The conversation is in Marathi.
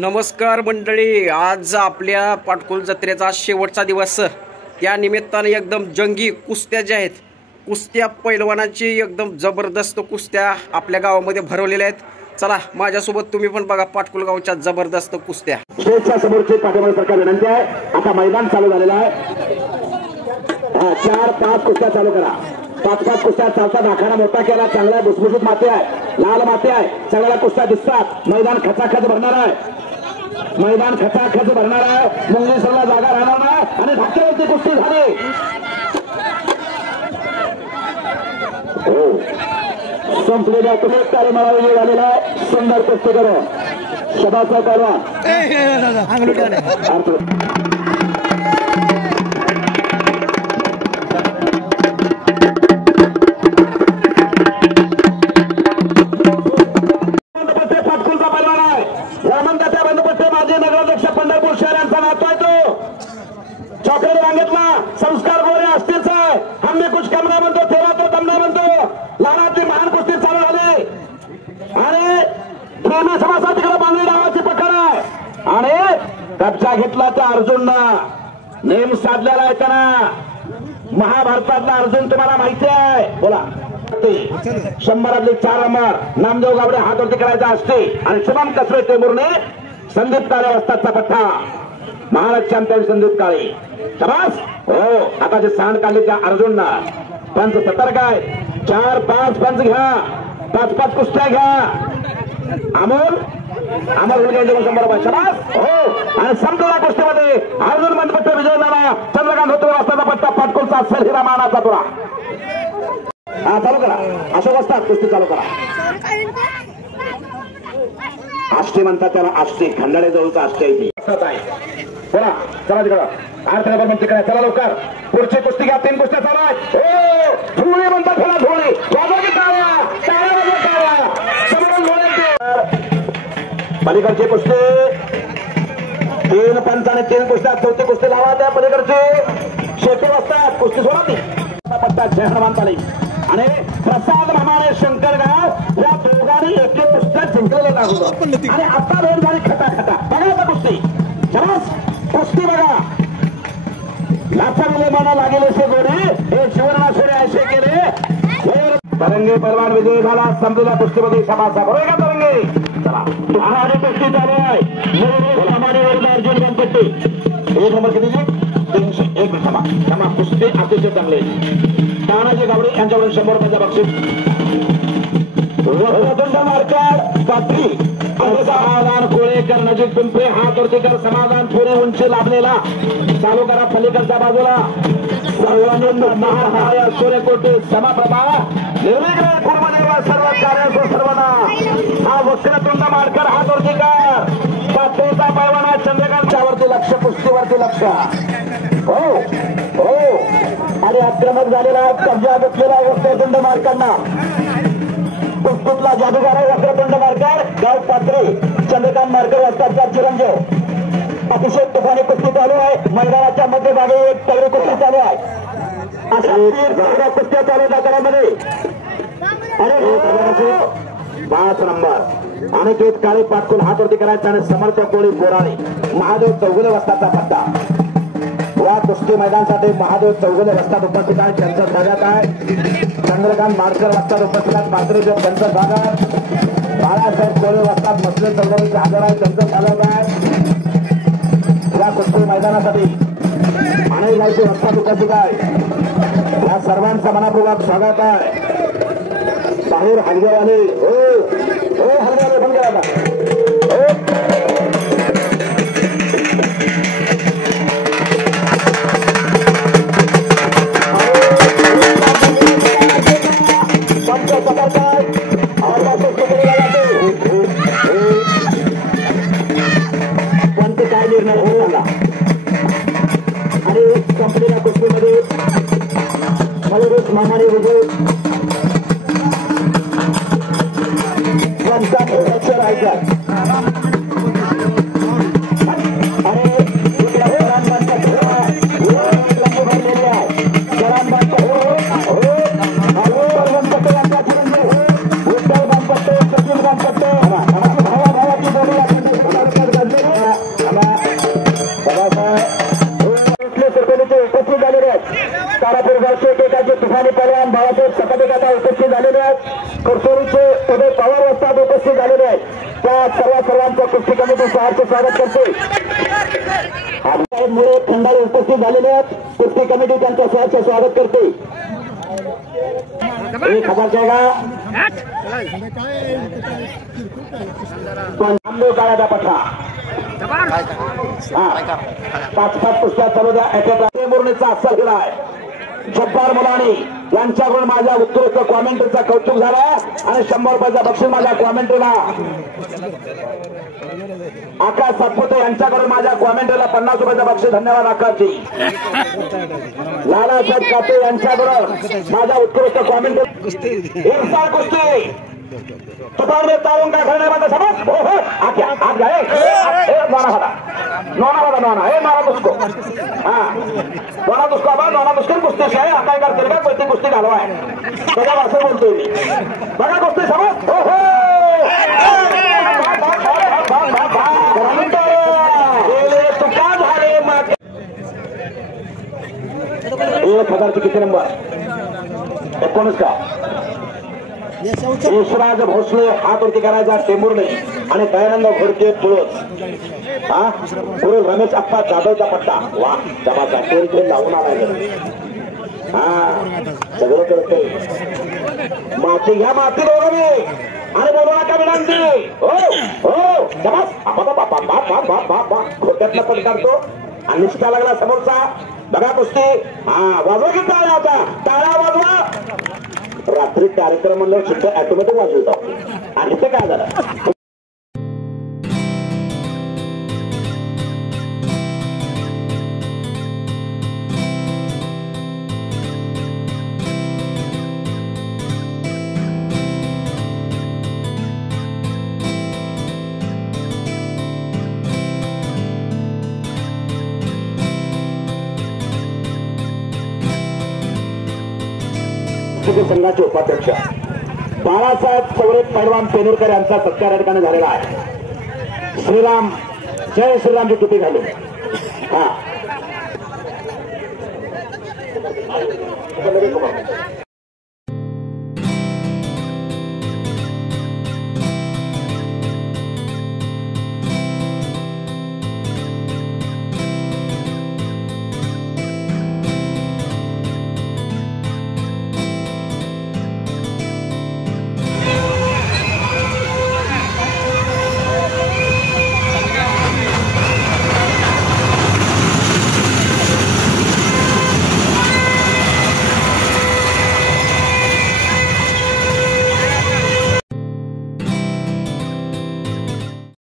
नमस्कार मंडळी, आज आपल्या पाटकुल जत्रेचा शेवटचा दिवस. त्या निमित्ताने एकदम जंगी कुस्त्या ज्या आहेत, कुस्त्या पैलवानाची एकदम जबरदस्त कुस्त्या आपल्या गावामध्ये भरवलेल्या आहेत. चला माझ्यासोबत तुम्ही पण बघा पाटकुल गावच्या जबरदस्त कुस्त्या. स्टेजच्या समोरची पाठीमागे सरकार विनंती आहे. आता मैदान चालू झालेलं आहे. 4-5 कुस्त्या चालू करा. 5-5 कुस्त्या चालतात. आखाडा मोठा केला, चांगला भुसभुशीत माती आहे, लाल माती आहे, सगळ्या कुस्त्या दिसतात. मैदान खचाखच भरणार आहे. मैदान खचाखच भरणार आहे. मुंगेश्वरला जागा राहणार नाही आणि धाकट्यावरती कुस्ती झाली. संपलेल्या तुम्ही कार्यक्रमाला वेळ झालेला आहे. सुंदर कुस्ती करो. शबाचा परवा संस्कार गोरे असतीच आहे. हमने कुछ कमरा म्हणतो, तेव्हा तो दमना म्हणतो. लहानाची महान कुस्ती चालू झाली आणि प्रेमी समाजात तिकडे बांगडी डावाची पकड आहे आणि कब्जा घेतला त्या अर्जुननं. नेम साधलेला आहे त्यांना. महाभारतातला अर्जुन तुम्हाला माहिती आहे. बोला 100 4 नंबर नामदेव गावडे हातवरती करायचा असते आणि शुभम कसरे टेंबूरने संदीप काळे वस्तादचा पट्टा. महाराज चॅम्पियन संदीप काळे शबास. हो, आता जे सांड काढले त्या अर्जुनना. पंच सतर्क आहे. 4-5 पंच घ्या, 5-5 कुस्त्या घ्या. अमोल बरोबर शबास. हो, आणि संपलेल्या कुस्तीमध्ये अर्जुन मंदपट्ट विजय झाला. चंद्रकांत होतो वाजताचा पट्टा पाटकुलचा असेल हिरा मानाचा तुरा. हा चालू करा. अशोक असतात कुस्ती चालू करा. आष्टे म्हणतात त्याला. आष्टे खंडाळे जवळचा आष्टे आहे. बोला चला तिकडं 8 नंबर म्हणते काय. चला लवकर पुढची कुस्ती घ्या. 3 कुस्त्या चालू आहेत. हो, धुळे म्हणतात त्याला. धुळे वाजवली टाळ्या, टाळ्या वाजवली टाळ्या. समोरून धुळे पलीकडची कुस्ती. 3 पंचाने 3 कुस्त्या. 4थी कुस्ती लावा त्या पलीकडची. शेती वाजतात कुस्ती सोडा ती पट्टा जय हनुमान ताली आणि प्रसाद मामाने शंकरगाव या दोघांनी एक कुस्त्या जिंकलेलं दाखवलं आणि आता भेट झाली खटाखटा. बघा आता कुस्ती. शबास. कुस्ती बघा. लाचा विलेमाना लागेल असे गोरे हे जीवनासोडे असे केले. तरंगे परवान विजय झाला. संपलेल्या कुस्तीमध्ये समासा बरोबर का तरंगे. चला महाराज कुस्ती चालू आहे. अर्जुन गणपती 1 नंबर किती 301 क्षमा कुस्ती अतिशय चांगले. तानाजी गावडे यांच्याकडून 100 रुपयाचा बक्षीस. वक्रतुंड मार्कर पात्री समाधान कोळेकर नजीक पिंपरे हातवरतीकर समाधान थोडी उंची लाभलेला. चालू करा पलीकडच्या बाजूला. सर्वानंद महाराया सूर्यकोटी समप्रभा निर्विघ्न पूर्वदेवा सर्व कार्यासो सर्वदा. हा वक्रतुंड मार्कर हातवरतीकर पात्रीचा पैलवान चंद्रकांतच्यावरती लक्ष, कुस्तीवरती लक्ष. हो हो, आणि आक्रमक झालेला कब्जा घेतलेला वक्रतुंड मार्कांना. कुस्तीतला जादूगार आहे वक्रतुंड मार्कर. गाव पात्री चंद्रकांत मार्कर वाजताचा चिरंजीव. अतिशय तुफानी कुस्ती चालू आहे. मैदानाच्या मध्यभागी एक तगडी कुस्ती चालू आहे. अशा कुस्त्या चालू प्रकारामध्ये 5 नंबर अनिकेत काळे पाटकुल हातवरती करायचा आणि समर्थ कोळी बोराळे महादेव चौगुले वस्तादचा पट्टा. या कुस्ती मैदानासाठी महादेव चौगुले वस्ताद उपस्थित आहे. त्यांच्या भागात आहे चंद्रकांत मार्कर वस्ताद उपस्थित आहेत. पात्रीच्या त्यांच्या भागात बाळासाहेब कोळे वस्ताद मसले चौधरीचे हजर आहे. त्यांचं स्वागत आहे. या कुस्ती मैदानासाठी अनेक गावचे वस्ताद उपस्थित आहे. या सर्वांचा मनापूर्वक स्वागत आहे. बाहेर हलगेवाले हो हो हलगेवाले बंद करा. आणि कंपनीला कुस्तीमध्ये मामाने विजय कमिटी सहर्ष स्वागत करते. मुळे खंडाळी उपस्थित झालेले आहेत. कुस्ती कमिटी त्यांचं सहर्ष स्वागत करते. 1000 जागा काळ्या पठा 5-5 कुस्त्या चालू द्या. मुरणीचा असा खेळ आहे. जब्बार मुलानी यांच्याकडून माझ्या उत्कृष्ट कॉमेंट्रीचा कौतुक झाला आणि 100 रुपयाचा बक्षीस माझ्या कॉमेंट्रीला. आकाश सातपुते यांच्याकडून माझ्या कॉमेंट्रीला 50 रुपयाचा बक्षीस. धन्यवाद आकाशजी. लालासाहेब काते यांच्याकडून माझ्या उत्कृष्ट कॉमेंट्री. इरफान कुस्ती तुपारने ताळून काय करण्यामध्ये समज. हो हो आज्ञा आज्ञा नोना हे मारा दुसको नोना दुसको बा नोना दुसकर कुस्ती आहे. काय करते का कोणती कुस्ती घालवाय बघा असं बोलतोय मी. बघा कुस्ती समज. हो हो 1000ची किती नंबर 19 का यशराज भोसले हातवरती करायचा टेंबुर्णे आणि दयानंद घोडके तुळस. पुढे रमेश अप्पा जाधवचा पट्टा. वा जमाचा ट्रेन लावून आलाय. सगळं करते माती घ्या माती दोघं मी आणि बोलू नका विनंती. हो हो खोट्यातला पट काढतो आणि निष्ठा लागला समोरचा. बघा कुस्ती. वाजवा की टाळ्या होता. टाळ्या वाजवा. रात्री कार्यक्रम म्हणल्यावर सुद्धा ऑटोमॅटिक वाजवतो. आणि ते काय झालं संघाचे उपाध्यक्ष बाळासाहेब चौरे पैलवान पेनूरकर यांचा सत्कार या ठिकाणी झालेला आहे. श्रीराम जय श्रीरामची टोपी घालून. हा